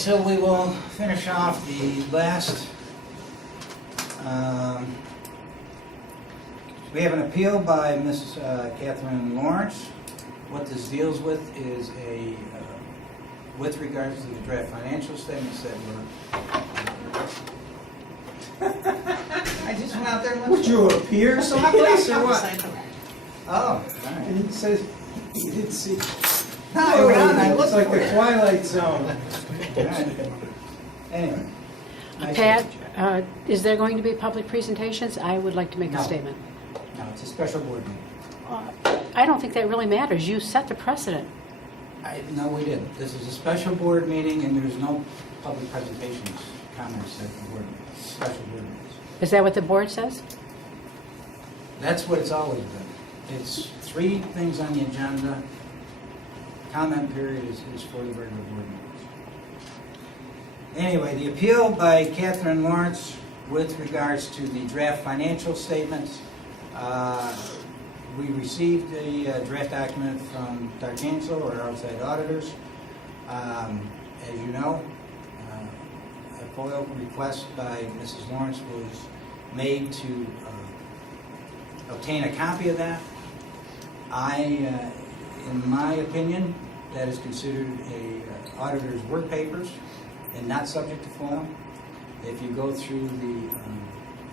so we will finish off the last. We have an appeal by Ms. Catherine Lawrence. What this deals with is with regards to the draft financial statements that were. I just went out there and looked. Would you appear someplace or what? Oh, all right. And he says he didn't see. No, I went out and I looked It's like for the it. Twilight Zone. All right. Anyway. nice Pat, is there going to be public presentations? I would like to make No. a statement. No, it's a special board meeting. I don't think that really matters. You set the precedent. No, we didn't. This is a special board meeting, and there's no public presentations, comments at the board meeting. Special board meetings. Is that what the board says? That's what it's always been. It's 3 things on the agenda. Comment period is for the regular board meetings. Anyway, the appeal by Catherine Lawrence with regards to the draft financial statements. We received a draft document from D'Argenzo, or outside auditors. As you know, a FOIL request by Mrs. Lawrence was made to obtain a copy of that. In my opinion, that is considered a auditor's work papers and not subject to FOIL. If you go through the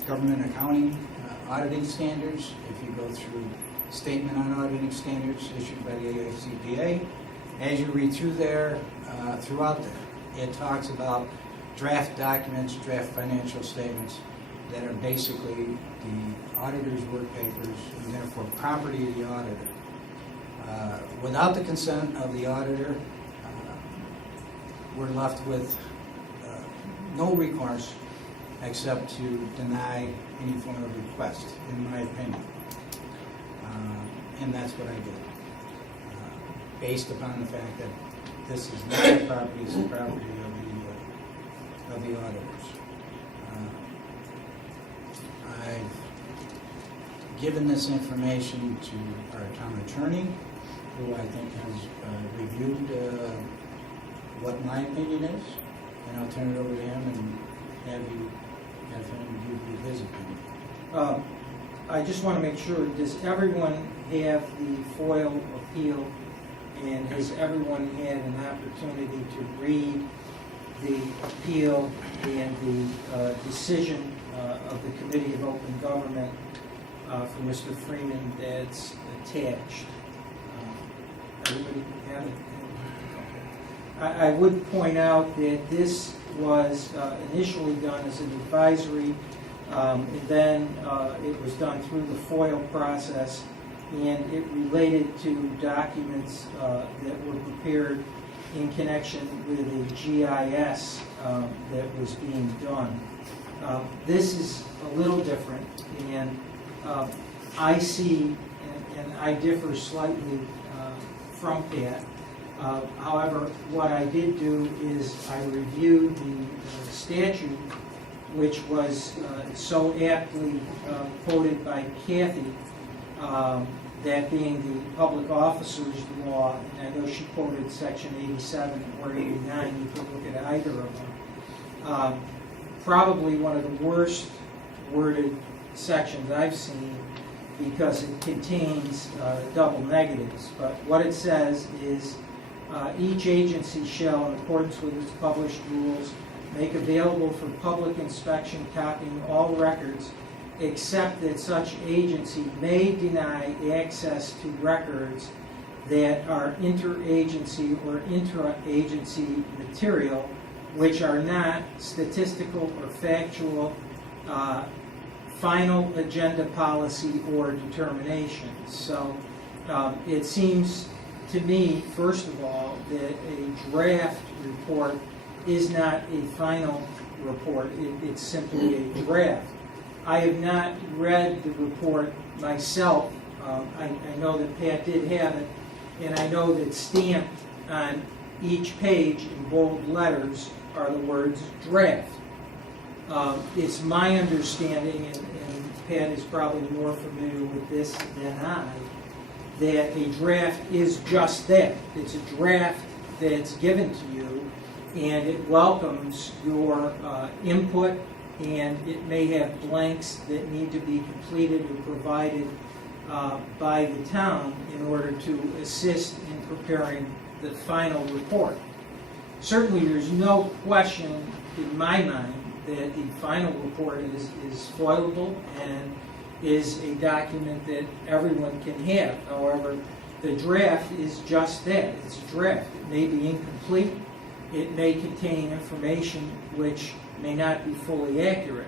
government accounting auditing standards, if you go through statement on auditing standards issued by the AICPA, as you read through there, throughout there, it talks about draft documents, draft financial statements that are basically the auditor's work papers and therefore property of the auditor. Without the consent of the auditor, we're left with no recourse except to deny any form of request, in my opinion. And that's what I did, based upon the fact that this is not a property, it's the property of the auditors. I've given this information to our town attorney, who I think has reviewed what my opinion is, and I'll turn it over to him and have him give you his opinion. I just want to make sure, does everyone have the FOIL appeal, and has everyone had an opportunity to read the appeal and the decision of the Committee of Open Government for Mr. Freeman that's attached? Everybody have it? I would point out that this was initially done as an advisory, and then it was done through the FOIL process, and it related to documents that were prepared in connection with a GIS that was being done. This is a little different, and I see, and I differ slightly from Pat. However, what I did do is I reviewed the statute, which was so aptly quoted by Kathy, that being the public officers law, and I know she quoted section 87 or 89, you could look at either of them. Probably one of the worst worded sections I've seen, because it contains double negatives. But what it says is, each agency shall, in accordance with its published rules, make available for public inspection copying all records, except that such agency may deny access to records that are interagency or intra-agency material, which are not statistical or factual, final agenda policy or determinations. So it seems to me, first of all, that a draft report is not a final report. It's simply a draft. I have not read the report myself. I know that Pat did have it, and I know that stamped on each page in bold letters are the words draft. It's my understanding, and Pat is probably more familiar with this than I, that a draft is just that. It's a draft that's given to you, and it welcomes your input, and it may have blanks that need to be completed or provided by the town in order to assist in preparing the final report. Certainly, there's no question in my mind that the final report is foilable and is a document that everyone can have. However, the draft is just that. It's a draft. It may be incomplete. It may contain information which may not be fully accurate.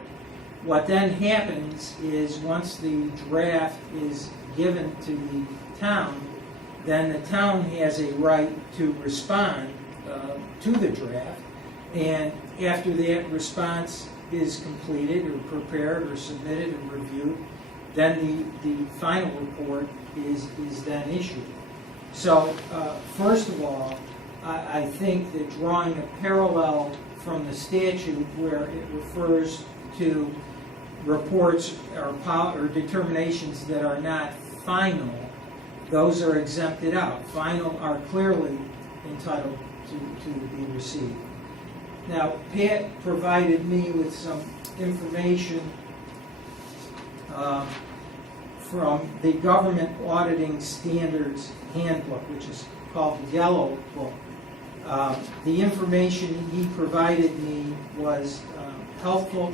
What then happens is once the draft is given to the town, then the town has a right to respond to the draft, and after that response is completed or prepared or submitted and reviewed, then the final report is then issued. So first of all, I think that drawing a parallel from the statute where it refers to reports or determinations that are not final, those are exempted out. Final are clearly entitled to be received. Now, Pat provided me with some information from the Government Auditing Standards Handbook, which is called the Yellow Book. The information he provided me was helpful,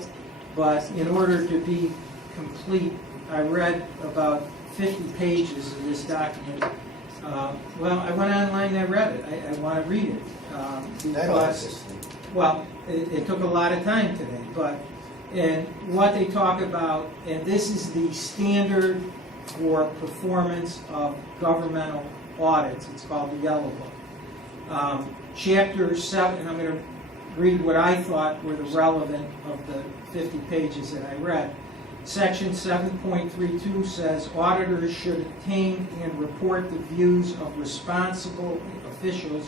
but in order to be complete, I read about 50 pages of this document. Well, I went online and I read it. I want to read it. Well, it took a lot of time today, and what they talk about, and this is the standard for performance of governmental audits. It's called the Yellow Book. Chapter 7, and I'm going to read what I thought were the relevant of the 50 pages that I read. Section 7.32 says auditors should obtain and report the views of responsible officials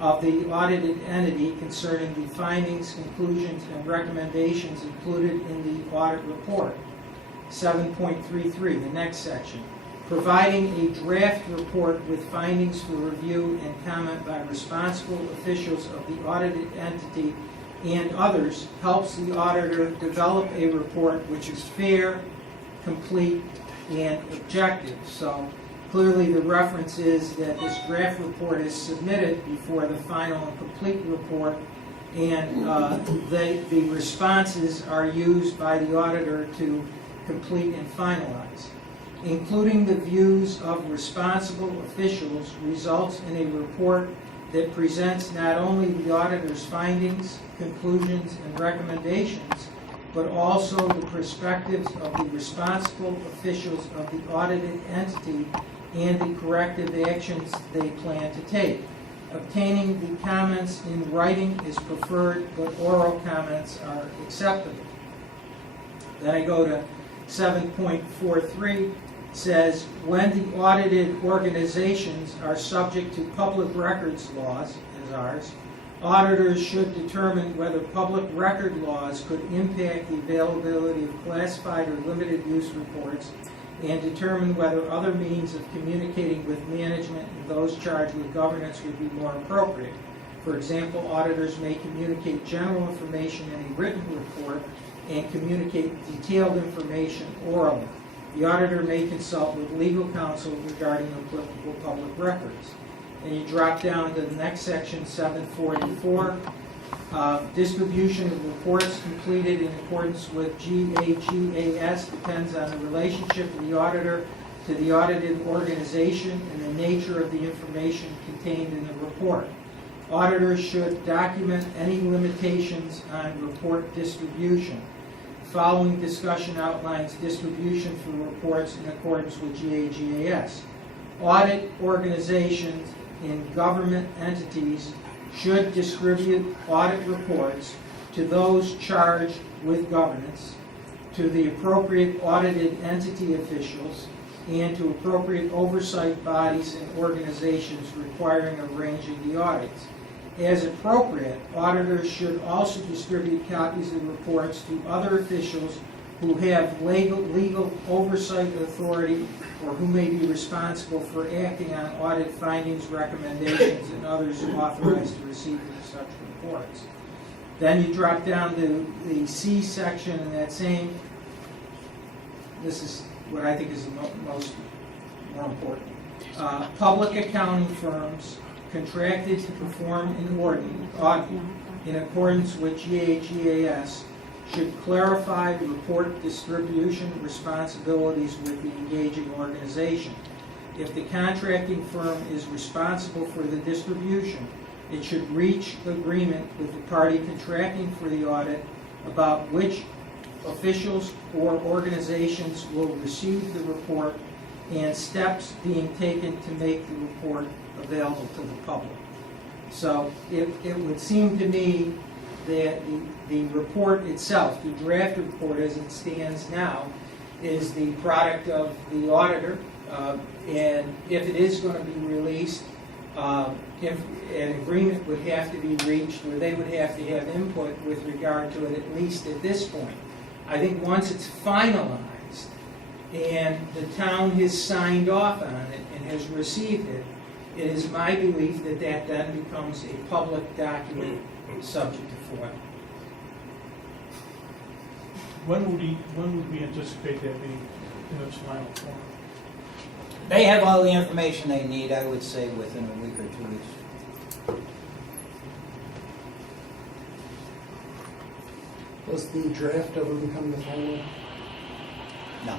of the audited entity concerning the findings, conclusions, and recommendations included in the audit report. 7.33, the next section, providing a draft report with findings for review and comment by responsible officials of the audited entity and others helps the auditor develop a report which is fair, complete, and objective. So clearly the reference is that this draft report is submitted before the final and complete report, and the responses are used by the auditor to complete and finalize. Including the views of responsible officials results in a report that presents not only the auditor's findings, conclusions, and recommendations, but also the perspectives of the responsible officials of the audited entity and the corrective actions they plan to take. Obtaining the comments in writing is preferred, but oral comments are acceptable. Then I go to 7.43. Says when the audited organizations are subject to public records laws, as ours, auditors should determine whether public record laws could impact the availability of classified or limited use reports, and determine whether other means of communicating with management and those charged with governance would be more appropriate. For example, auditors may communicate general information in a written report and communicate detailed information orally. The auditor may consult with legal counsel regarding applicable public records. And you drop down to the next section, 744. Distribution of reports completed in accordance with GAGAS depends on the relationship of the auditor to the audited organization and the nature of the information contained in the report. Auditors should document any limitations on report distribution. Following discussion outlines distribution for reports in accordance with GAGAS. Audit organizations and government entities should distribute audit reports to those charged with governance, to the appropriate audited entity officials, and to appropriate oversight bodies and organizations requiring arranging the audits. As appropriate, auditors should also distribute copies of reports to other officials who have legal oversight authority or who may be responsible for acting on audit findings, recommendations, and others authorized to receive such reports. reports. Then you drop down to the C section in that same, this is what I think is the more important. Public accounting firms contracted to perform an audit in accordance with GHEAS should clarify report distribution responsibilities with the engaging organization. If the contracting firm is responsible for the distribution, it should reach agreement with the party contracting for the audit about which officials or organizations will receive the report and steps being taken to make the report available to the public. So it would seem to me that the report itself, the draft report as it stands now, is the product of the auditor, and if it is going to be released, if an agreement would have to be reached where they would have to have input with regard to it, at least at this point. I think once it's finalized and the town has signed off on it and has received it, it is my belief that that then becomes a public document subject to FOIL. When would we anticipate that being in its final form? They have all the information they need, I would say, within a week or 2 weeks. Does the draft ever become the final? No,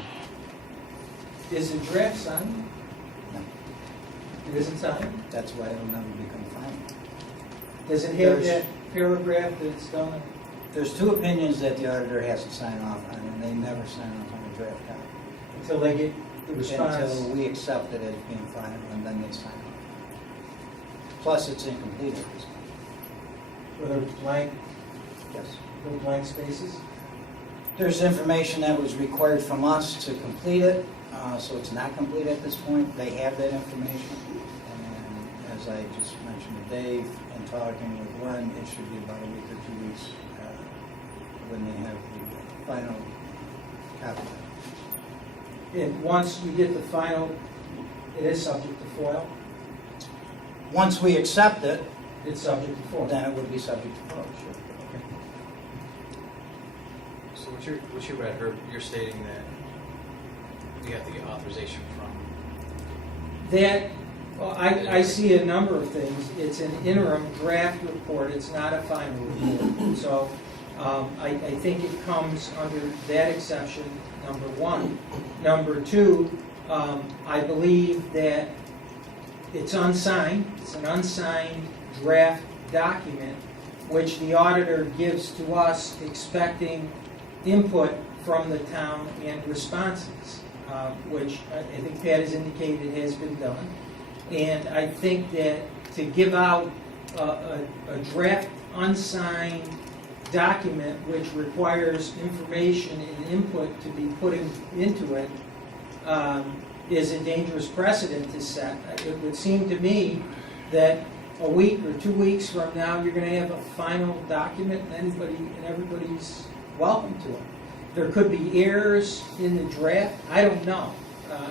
Is the draft signed? no. It isn't signed? That's why it'll never become final. Does it have There's- that paragraph that it's done? There's two opinions that the auditor has to sign off on, and they never sign off on a draft copy. Until they get the response? Until we accept it as being final, and then they sign off. Plus, it's incomplete at this point. Whether it's blank, Yes. no blank spaces? There's information that was required from us to complete it, so it's not complete at this point. They have that information, and as I just mentioned to Dave, and talking with Len, it should be about a week or 2 weeks when they have the final copy. And once you get the final, it is subject to FOIL? Once we accept it, It's subject to FOIL. then it would be subject to vote, sure. So what you read, you're stating that we have to get authorization from. That, well, I see a number of things. It's an interim draft report, it's not a final report. So I think it comes under that exception, number one. Number two, I believe that it's unsigned, it's an unsigned draft document, which the auditor gives to us expecting input from the town and responses, which I think Pat has indicated has been done. And I think that to give out a draft unsigned document which requires information and input to be put into it is a dangerous precedent to set. It would seem to me that a week or 2 weeks from now, you're going to have a final document, and everybody's welcome to it. There could be errors in the draft. I don't know.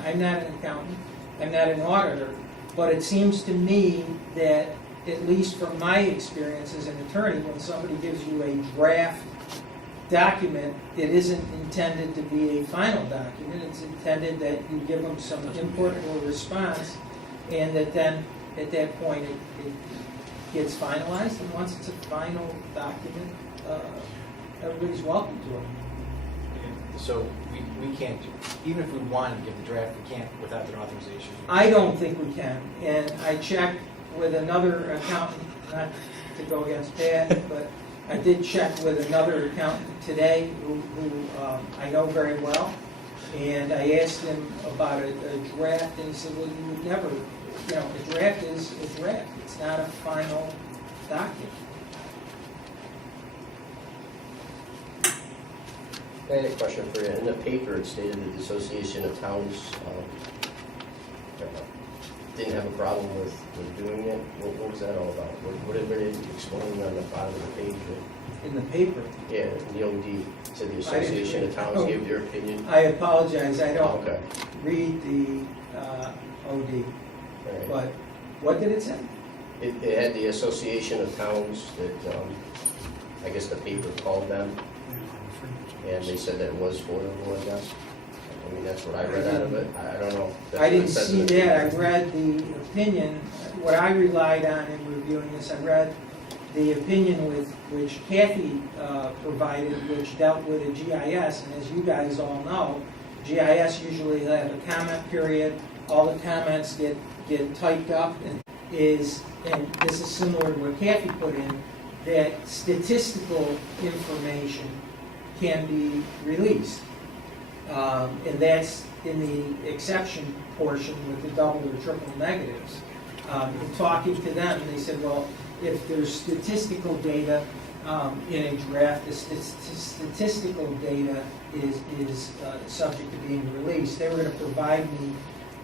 I'm not an accountant. I'm not an auditor. But it seems to me that, at least from my experience as an attorney, when somebody gives you a draft document, it isn't intended to be a final document. It's intended that you give them some input or response, and that then, at that point, it gets finalized. And once it's a final document, everybody's welcome to it. So we can't, even if we wanted to give the draft, we can't without their authorization. I don't think we can. And I checked with another accountant, not to go against Pat, but I did check with another accountant today who I know very well. And I asked him about a draft, and he said, well, you would never, a draft is a draft. It's not a final document. I had a question for you. In the paper, it stated that the Association of Towns didn't have a problem with doing it. What was that all about? What did it explain on the bottom of the page? In the paper. Yeah, in the OD, it said the Association of Towns gave their opinion. I apologize. I don't Okay. read the OD. All right. But what did it say? It had the Association of Towns that, I guess the paper called them, and they said that it was foilable, I guess. I mean, that's what I read out of it. I don't know. That's I what it didn't says see in the that. I paper. read the opinion. What I relied on in reviewing this, I read the opinion with which Kathy provided, which dealt with a GIS. And as you guys all know, GIS usually have a comment period. All the comments get typed up, and this is similar to what Kathy put in, that statistical information can be released. And that's in the exception portion with the double or triple negatives. In talking to them, they said, well, if there's statistical data in a draft, the statistical data is subject to being released. They were going to provide me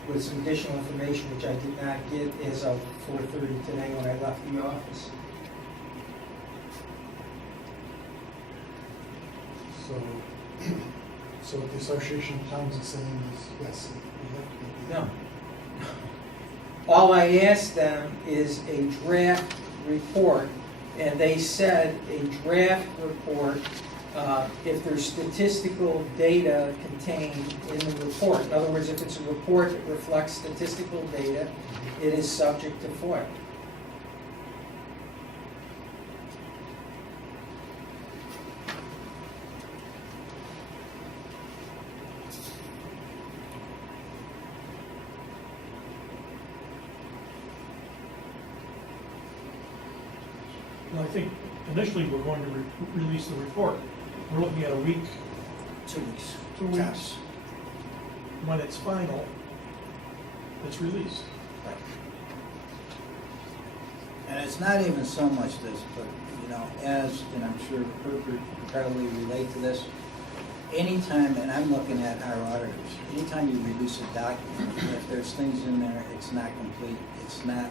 with some additional information, which I did not get as of 4:30 today when I left the office. So what the Association of Towns is saying is, yes, we have to get the... No. All I asked them is a draft report, and they said a draft report, if there's statistical data contained in the report. In other words, if it's a report that reflects statistical data, it is subject to FOIL. Well, I think initially we're going to release the report. We're looking at a week, 2 weeks. 2 weeks. Tops. When it's final, it's released. Right. And it's not even so much this, but, you know, and I'm sure Herbert could probably relate to this, anytime, and I'm looking at our auditors, anytime you release a document, if there's things in there, it's not complete, it's not,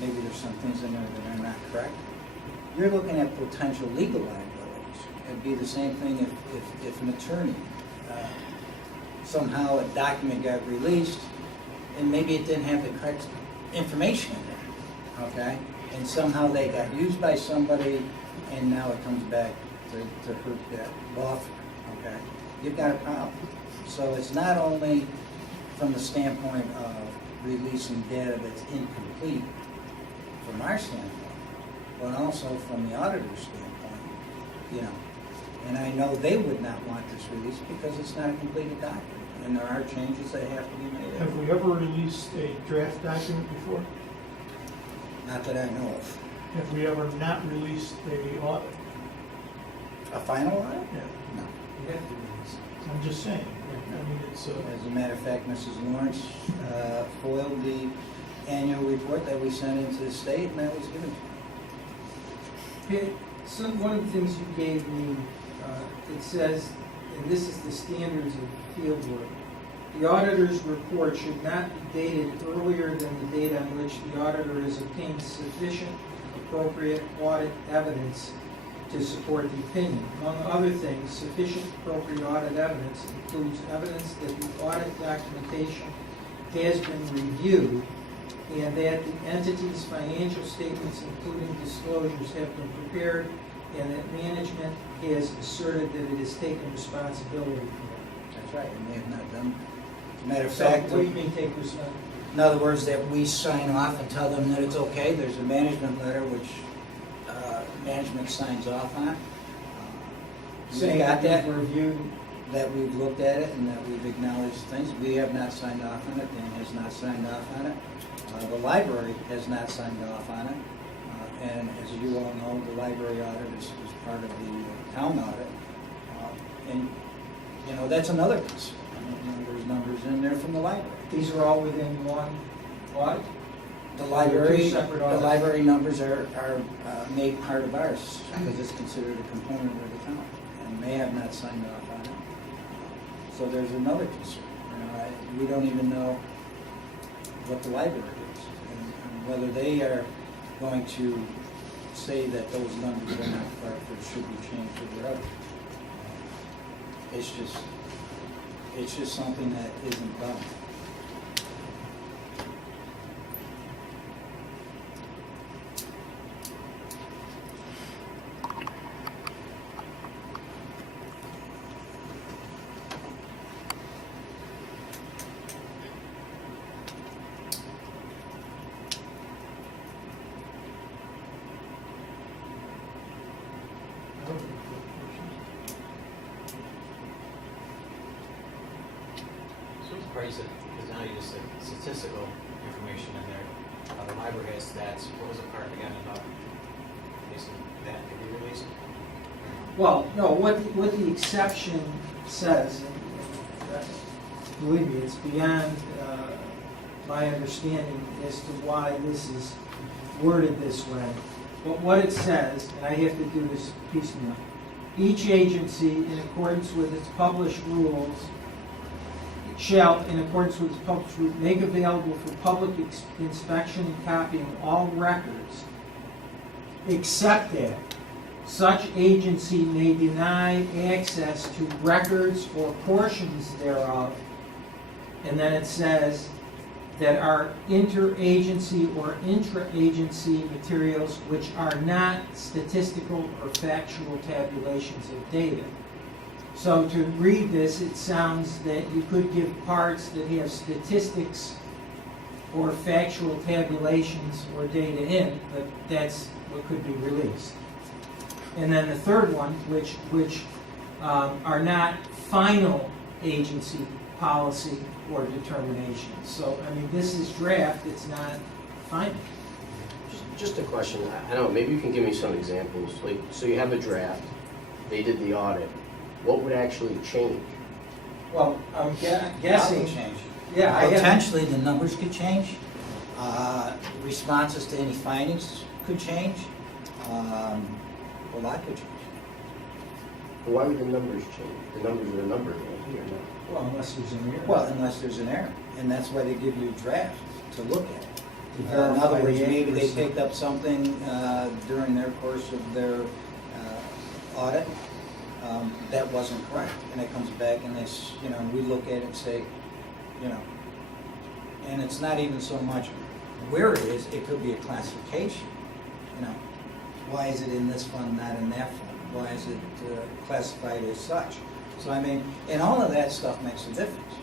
maybe there's some things in there that are not correct, you're looking at potential legal liabilities. It'd be the same thing if an attorney, somehow a document got released, and maybe it didn't have the correct information in there, okay? And somehow they got used by somebody, and now it comes back to hurt that law firm, okay? You've got a problem. So it's not only from the standpoint of releasing data that's incomplete from our standpoint, but also from the auditor's standpoint, you know. And I know they would not want this released because it's not a completed document, and there are changes that have to be made. Have we ever released a draft document before? Not that I know of. Have we ever not released a audit? A final audit? Yeah. No. You have to release. I'm just saying. I mean, it's, As a matter of fact, Mrs. Lawrence foiled the annual report that we sent into the state, and that was given to her. Okay, so one of the things you gave me, it says, and this is the standards of field work, the auditor's report should not be dated earlier than the date on which the auditor has obtained sufficient appropriate audit evidence to support the opinion. Among other things, sufficient appropriate audit evidence includes evidence that the audit documentation has been reviewed and that the entity's financial statements, including disclosures, have been prepared and that management has asserted that it has taken responsibility for it. That's right, and they have not done. As a matter of So fact, what do you mean take responsibility? in other words, that we sign off and tell them that it's okay. There's a management letter which management signs off on. You Saying got that? you've reviewed. That we've looked at it and that we've acknowledged things. We have not signed off on it. Dan has not signed off on it. The library has not signed off on it. And as you all know, the library audit is part of the town audit. And, you know, that's another concern. You know, there's numbers in there from the library. These are all within one audit? The library, Two separate the audits. library numbers are made part of ours because it's considered a component of the town. And they have not signed off on it. So there's another concern. You know, we don't even know what the library is and whether they are going to say that those numbers are not correct or should be changed or whatever. It's just something that isn't done. part you said, because now you just said statistical information in there. The library has stats. What was the part again about basically that to be released? Well, no, what the exception says, and believe me, it's beyond my understanding as to why this is worded this way. But what it says, and I have to do this piecemeal, each agency, in accordance with its published rules, shall, in accordance with its published rules, make available for public inspection and copying all records, except that such agency may deny access to records or portions thereof, and then it says that are interagency or intra-agency materials which are not statistical or factual tabulations of data. So to read this, it sounds that you could give parts that have statistics or factual tabulations or data in, but that's what could be released. And then the third one, which are not final agency policy or determination. So, I mean, this is draft, it's not final. Just a question, I don't know, maybe you can give me some examples, like, so you have a draft, they did the audit, what would actually change? Well, I'm Nothing guessing, change. yeah, I have, Potentially, the numbers could change. Responses to any findings could change. A lot could change. Why would the numbers change? The numbers are the numbers, right here, no? well, unless there's an error. Well, unless there's an error, and that's why they give you a draft to look at. To In verify other words, the maybe they accuracy. picked up something during their course of their audit that wasn't correct, and it comes back and it's, we look at it and say, and it's not even so much where it is, it could be a classification, why is it in this fund, not in that fund? Why is it classified as such? So, I mean, and all of that stuff makes a difference,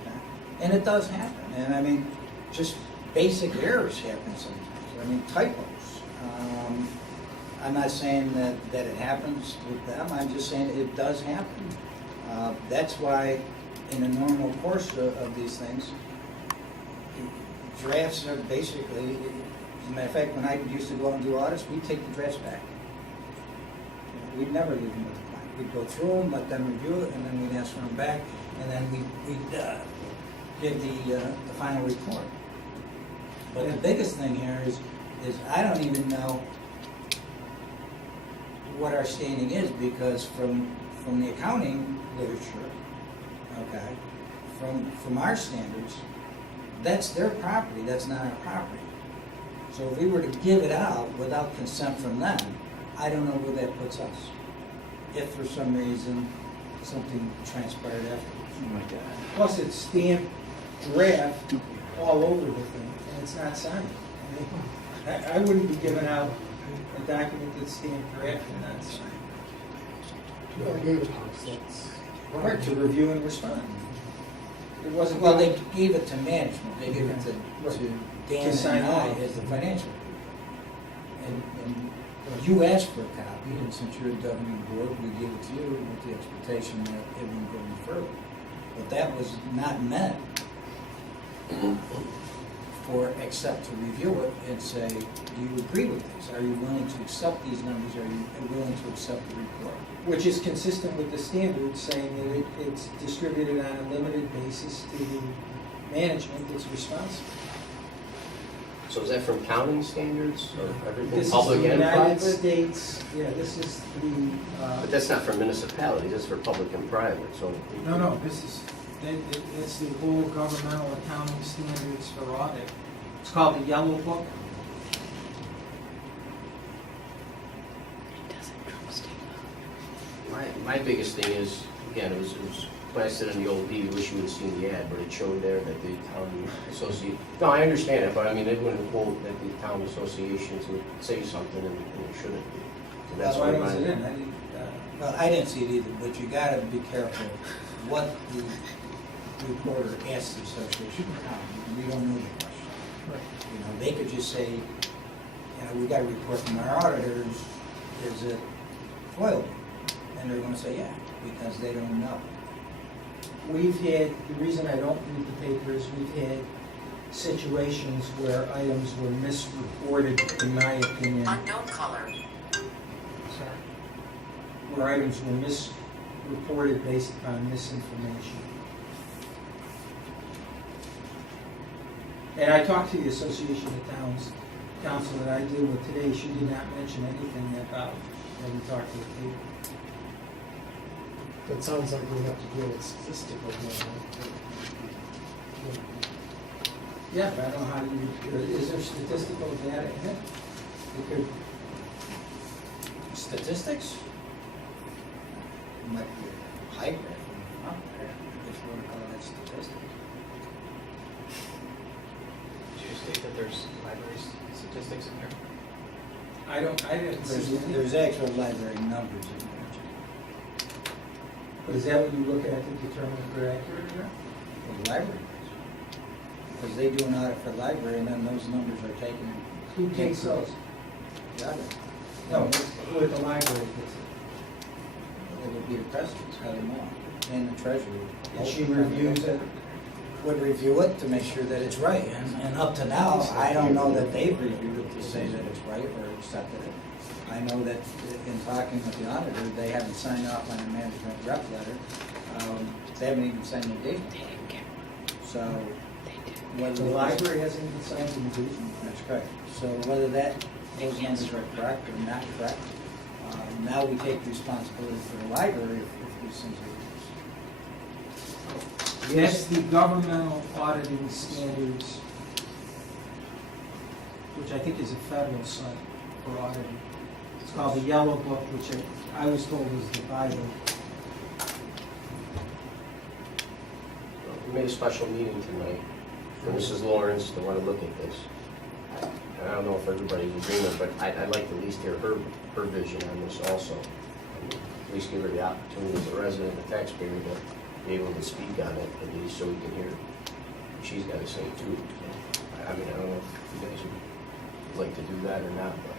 okay? And it does happen, and I mean, just basic errors happen sometimes, I mean, typos. I'm not saying that it happens with them, I'm just saying it does happen. That's why, in a normal course of these things, drafts are basically, as a matter of fact, when I used to go out and do audits, we'd take the drafts back. We'd never leave them with the client. We'd go through them, let them review it, and then we'd ask for them back, and then we'd give the final report. But the biggest thing here is I don't even know what our standing is, because from the accounting literature, okay, from our standards, that's their property, that's not our property. So if we were to give it out without consent from them, I don't know where that puts us. If for some reason something transpired afterwards. Oh my God. Plus, it's stamped draft all over the thing, and it's not signed. I mean, I wouldn't be giving out a document that's stamped draft and not signed. Well, they gave it to us, that's. Right, to review and respond. It wasn't. Well, they gave it to management, they gave it to Dan To sign and I off. as the financial. And you asked for a copy, and since you're the governing board, we gave it to you with the expectation that it wouldn't go any further. But that was not meant for, except to review it and say, do you agree with this? Are you willing to accept these numbers? Are you willing to accept the report? Which is consistent with the standards, saying that it's distributed on a limited basis to the management that's responsible. So is that from counting standards or everything, This is public the and United private? States, yeah, this is the, But that's not for municipalities, that's for public and private, so. no, this is, it's the whole governmental accounting standards for audit. It's called the Yellow Book. It doesn't trump state law. My biggest thing is, again, it was when I said in the old deed, you wish you would have seen the ad, but it showed there that the town associate, no, I understand it, but I mean, they wouldn't quote that the town associations would say something and it shouldn't be. So that's Why what was it my, in? I didn't, Well, I didn't see it either, but you gotta be careful what the reporter asks the association to comment. We don't know the question. They could just say, we got a report from our auditors, is it foiled? And they're gonna say, yeah, because they don't know. we've had, the reason I don't read the paper is we've had situations where items were misreported, in my opinion, Unknown color. where items were misreported based upon misinformation. And I talked to the Association of Towns council that I deal with today. She did not mention anything about when we talked to the people. That sounds like we have to deal with statistical data. Yeah, but I don't know how you, is there statistical data in it? You could, Statistics? Might be a hybrid, if you want to call that statistics. Did you state that there's library statistics in there? I didn't see any. There's actual library numbers in there. But is that what you look at to determine if they're accurate or not? For the library. Because they do an audit for the library and then those numbers are taken. Who takes those? Yeah, No, with the library. it would be the president, Kelly Moore, and the treasurer. And she reviews it. Would review it to make sure that it's right. And up to now, I don't know that they've reviewed it to say that it's right or accepted it. I know that in talking with the auditor, they haven't signed off on a management rep letter. They haven't even signed the date. So whether The library hasn't even signed the division. That's correct. So whether those numbers are correct or not correct, now we take responsibility for the library if these things are used. That's the governmental auditing standards, which I think is a federal site for auditing. It's called the Yellow Book, which I was told is the Bible. We made a special meeting tonight for Mrs. Lawrence to want to look at this. I don't know if everybody's in agreement, but I'd like to at least hear her vision on this also. At least give her the opportunity as a resident, a taxpayer, to be able to speak on it, at least so we can hear what she's got to say too. So, I mean, I don't know if you guys would like to do that or not, but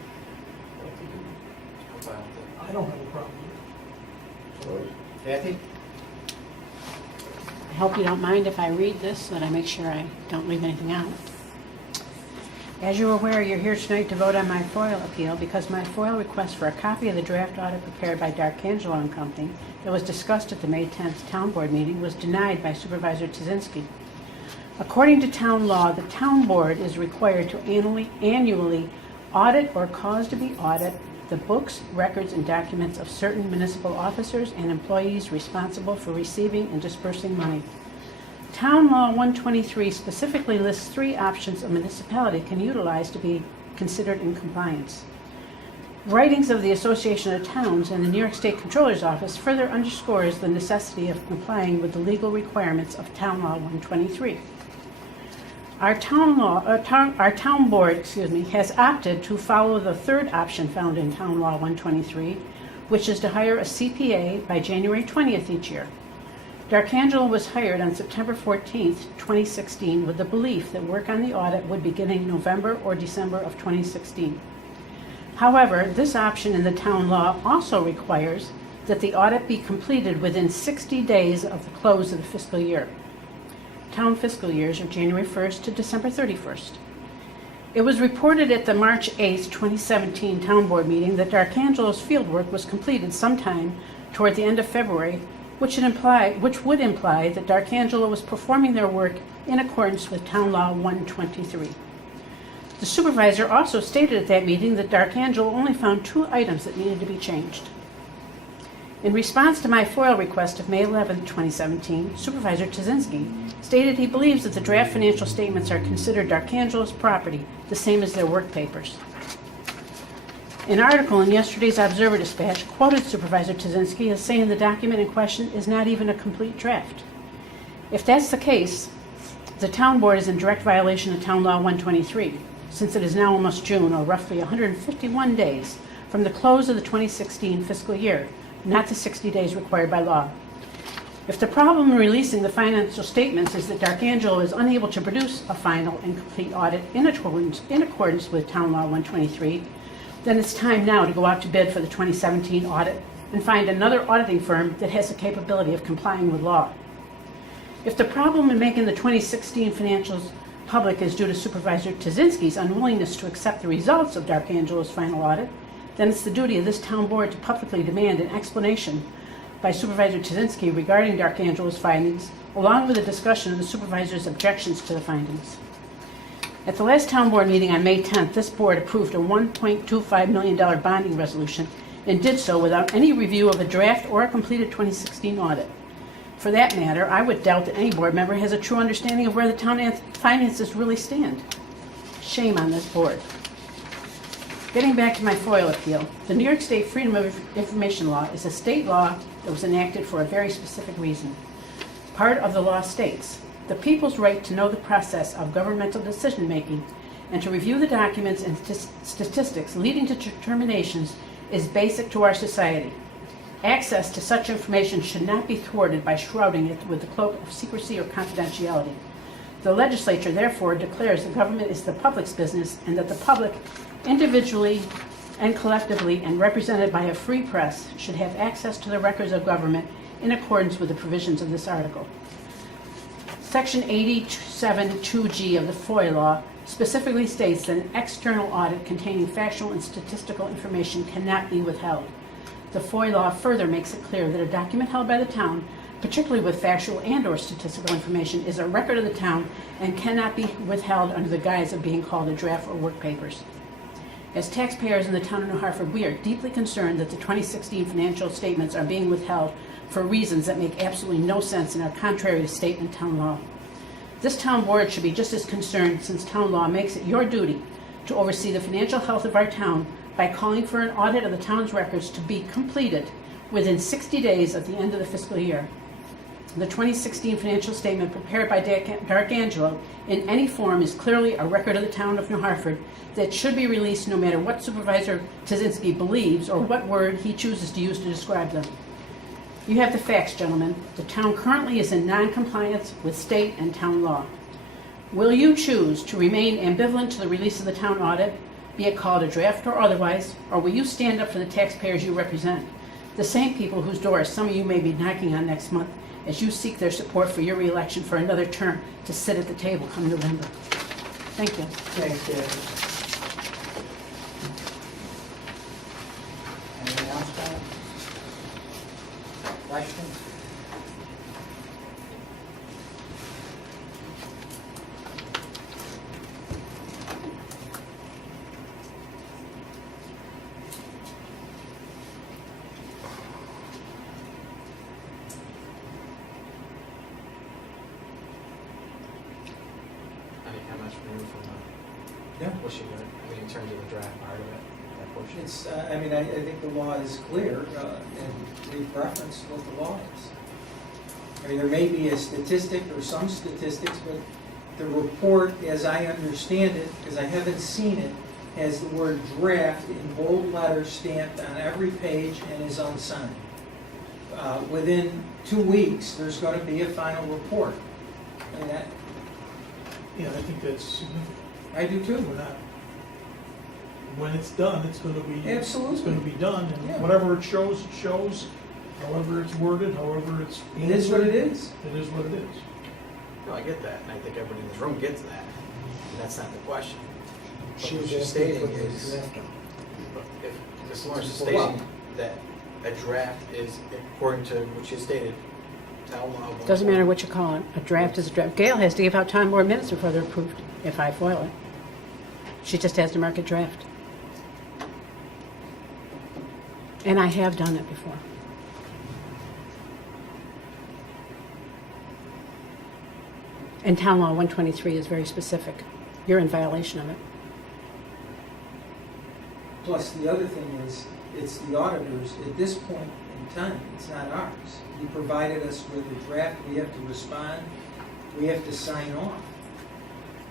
I'd like to do I'm fine with it. I don't have a problem with it. so. Kathy? I hope you don't mind if I read this, so that I make sure I don't leave anything out. As you're aware, you're here tonight to vote on my FOIL appeal because my FOIL request for a copy of the draft audit prepared by D'Arcangelo and Company that was discussed at the May 10th Town Board meeting was denied by Supervisor Tazinski. According to town law, the town board is required to annually audit or cause to be audited the books, records, and documents of certain municipal officers and employees responsible for receiving and dispersing money. Town Law 123 specifically lists 3 options a municipality can utilize to be considered in compliance. Writings of the Association of Towns and the New York State Comptroller's Office further underscores the necessity of complying with the legal requirements of Town Law 123. Our town board, has opted to follow the 3rd option found in Town Law 123, which is to hire a CPA by January 20th each year. D'Arcangelo was hired on September 14th, 2016, with the belief that work on the audit would begin in November or December of 2016. However, this option in the town law also requires that the audit be completed within 60 days of the close of the fiscal year. Town fiscal years are January 1st to December 31st. It was reported at the March 8th, 2017 Town Board meeting that D'Arcangelo's fieldwork was completed sometime toward the end of February, which would imply that D'Arcangelo was performing their work in accordance with Town Law 123. The supervisor also stated at that meeting that D'Arcangelo only found 2 items that needed to be changed. In response to my FOIL request of May 11, 2017, Supervisor Tazinski stated he believes that the draft financial statements are considered D'Arcangelo's property, the same as their work papers. An article in yesterday's Observer Dispatch quoted Supervisor Tazinski as saying the document in question is not even a complete draft. If that's the case, the town board is in direct violation of Town Law 123, since it is now almost June, or roughly 151 days, from the close of the 2016 fiscal year, not the 60 days required by law. If the problem in releasing the financial statements is that D'Arcangelo is unable to produce a final and complete audit in accordance with Town Law 123, then it's time now to go out to bid for the 2017 audit and find another auditing firm that has the capability of complying with law. If the problem in making the 2016 financials public is due to Supervisor Tazinski's unwillingness to accept the results of D'Arcangelo's final audit, then it's the duty of this town board to publicly demand an explanation by Supervisor Tazinski regarding D'Arcangelo's findings, along with a discussion of the supervisor's objections to the findings. At the last town board meeting on May 10th, this board approved a $1.25 million bonding resolution and did so without any review of a draft or a completed 2016 audit. For that matter, I would doubt that any board member has a true understanding of where the town finances really stand. Shame on this board. Getting back to my FOIL appeal, the New York State Freedom of Information Law is a state law that was enacted for a very specific reason. Part of the law states, the people's right to know the process of governmental decision-making and to review the documents and statistics leading to determinations is basic to our society. Access to such information should not be thwarted by shrouding it with the cloak of secrecy or confidentiality. The legislature therefore declares the government is the public's business and that the public, individually and collectively and represented by a free press, should have access to the records of government in accordance with the provisions of this article. Section 87(2)G of the FOIL law specifically states that an external audit containing factual and statistical information cannot be withheld. The FOIL law further makes it clear that a document held by the town, particularly with factual and/or statistical information, is a record of the town and cannot be withheld under the guise of being called a draft or work papers. As taxpayers in the town of New Hartford, we are deeply concerned that the 2016 financial statements are being withheld for reasons that make absolutely no sense and are contrary to state and town law. This town board should be just as concerned, since town law makes it your duty to oversee the financial health of our town by calling for an audit of the town's records to be completed within 60 days of the end of the fiscal year. The 2016 financial statement prepared by D'Arcangelo in any form is clearly a record of the town of New Hartford that should be released no matter what Supervisor Tazinski believes or what word he chooses to use to describe them. You have the facts, gentlemen. The town currently is in non-compliance with state and town law. Will you choose to remain ambivalent to the release of the town audit, be it called a draft or otherwise, or will you stand up for the taxpayers you represent, the same people whose doors some of you may be knocking on next month as you seek their support for your reelection for another term to sit at the table come November? Thank you. Thanks, Dave. Anything else, Tom? Questions? Any comments from you from Yeah. what you read? I mean, in terms of the draft part of it, that portion? It's, I think the law is clear, and we've referenced what the law is. I mean, there may be a statistic or some statistics, but the report, as I understand it, because I haven't seen it, has the word draft in bold letters stamped on every page and is unsigned. Within 2 weeks, there's going to be a final report. I mean, Yeah, I think that's significant. I do too. We're not, when it's done, it's gonna be. Absolutely. It's gonna be done, Yeah. and whatever it shows, however it's worded, however it's. It is what it is. It is what it is. No, I get that, and I think everybody in this room gets that. And that's not the question. But She what was she's asking stating for the is, draft. if Ms. Lawrence is For what? stating that a draft is, according to what she stated, town law. Doesn't matter what you call it. A draft is a draft. Gail has to give out town board minutes before they're approved, if I foil it. She just has to mark a draft. And I have done it before. And town law 123 is very specific. You're in violation of it. Plus, the other thing is, it's the auditors, at this point in time, it's not ours. He provided us with a draft, we have to respond, we have to sign off.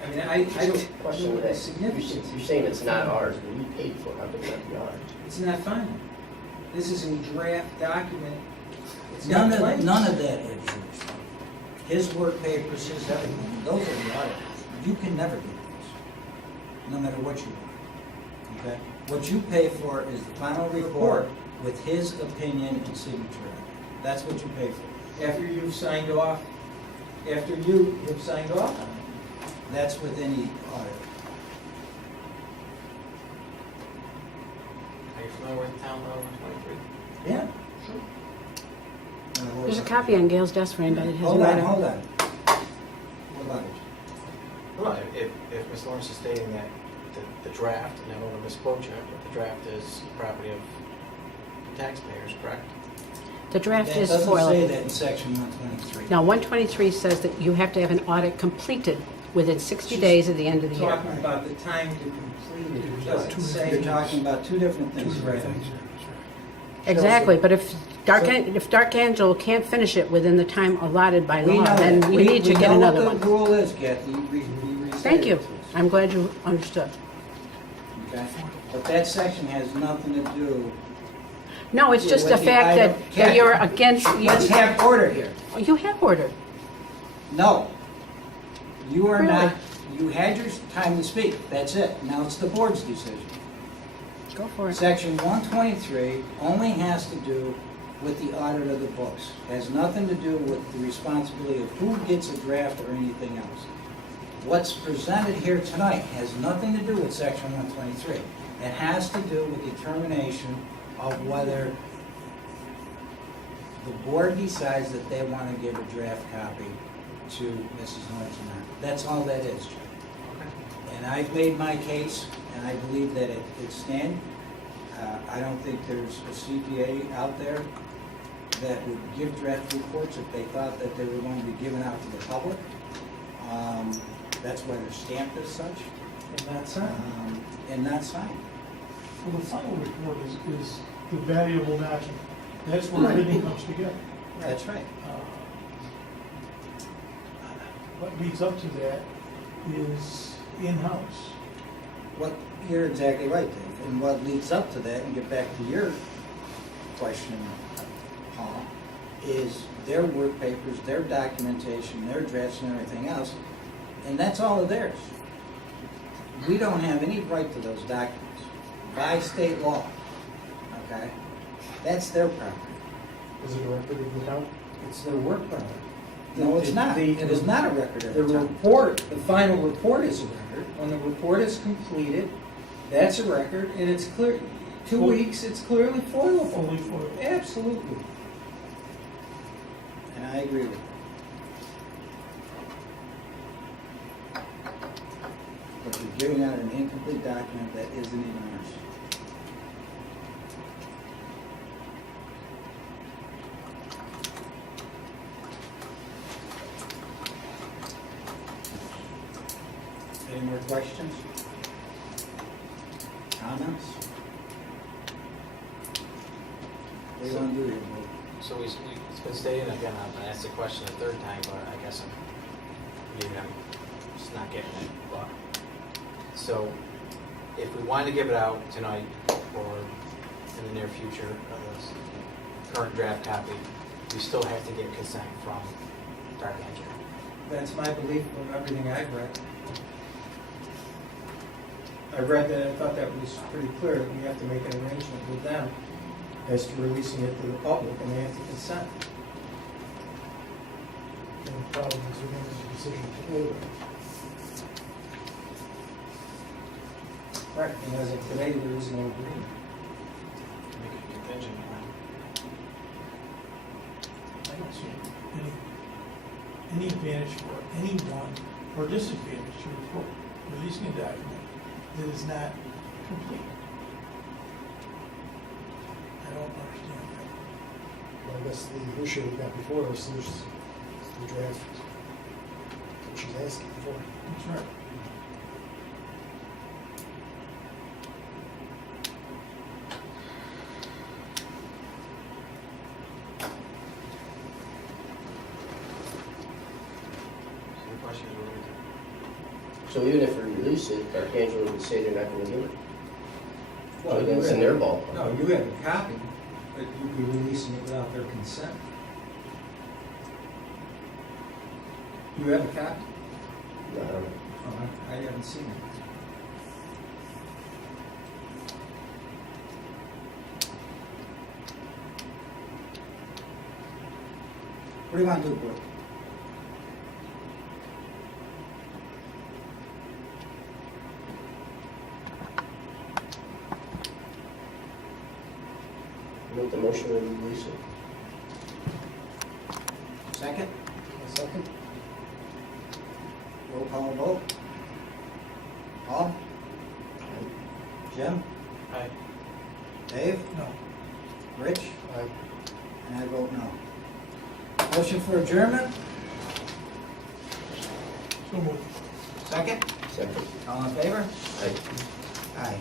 I mean, I don't Question know the that, significance. you're saying it's not ours, but we paid for it, how could that be ours? It's not final. This is a draft document. It's None not of, planned. none of that is yours. His work papers, his everything, those are the auditors. You can never get those, no matter what you want. Okay? What you pay for is the final report with his opinion and signature on it. That's what you pay for. After you've signed off after you have signed off on it. That's with any audit. Are you familiar with Town Law 123? Yeah. There's a copy on Gail's desk for anybody that hasn't Hold read on, it. hold on. What about it? Well, if Ms. Lawrence is stating that the draft, and I don't want to misquote you, but the draft is property of taxpayers, correct? The draft is That doesn't say foilable. that in section 123. Now, 123 says that you have to have an audit completed within 60 days of the end of the year. Talking about the time to complete it. It doesn't say. You're talking about two different things. Exactly, but if Dark Angelo can't finish it within the time allotted by We law, know then that. you need to get another We know one. what the rule is, Kathy. We restated Thank you. it to us. I'm glad you understood. Okay? But that section has nothing to do. No, it's just With the the fact item- that you're against, Let's have order here. you have ordered. No. You are Really? not, you had your time to speak. That's it. Now it's the board's decision. Go for it. Section 123 only has to do with the audit of the books. Has nothing to do with the responsibility of who gets a draft or anything else. What's presented here tonight has nothing to do with section 123. It has to do with determination of whether the board decides that they want to give a draft copy to Mrs. Lawrence or not. That's all that is, Joe. And I've made my case, and I believe that it stands. I don't think there's a CPA out there that would give draft reports if they thought that they were going to be given out to the public. That's why they're stamped as such, And not signed. and not signed. Well, the final report is the valuable document. That's where everything comes together. That's right. What leads up to that is in-house. What, you're exactly right, Dave. And what leads up to that, and get back to your question, Paul, is their work papers, their documentation, their drafts and everything else, and that's all of theirs. We don't have any right to those documents by state law, okay? That's their property. Is it a record of the town? It's their work product. No, it's not. The- It is not a record of The the town. report, the final report is a record. When the report is completed, that's a record, and it's clear, 2 Full- weeks, it's clearly foilable. Fully foiled. Absolutely. And I agree with you. But you're giving out an incomplete document that isn't even ours. Any more questions? Comments? What do you want to do here, Bo? So it's been stated, again, I'm gonna ask the question a third time, but I guess maybe I'm just not getting it. But, so, if we wanted to give it out tonight, or in the near future, this current draft copy, we still have to get consent from Dark Angelo. That's my belief from everything I've read. I read that, I thought that was pretty clear, that we have to make an arrangement with them as to releasing it to the public, and they have to consent. And the problem is we're making a decision today. Right, and as of today, there is no agreement. Make it contingent on. I don't see any advantage for anyone or disadvantage to releasing a document that is not complete. I don't understand that. Well, I guess the issue we've got before us is the draft that she's asking for. That's right. So the question is, what do we do? So even if we release it, Dark Angelo would say they're not gonna give it. So you that's have- in their ballpark. No, you have a copy, but you'd be releasing it without their consent. You have a copy? I don't know. Oh, I haven't seen it. What do you want to do, Board? Make the motion to release it. Second, A second? roll call vote. Paul? Jim? Aye. Dave? No. Rich? Aye. And I vote no. Motion for adjournment? So moved. Second? Second. All in favor? Aye. Aye.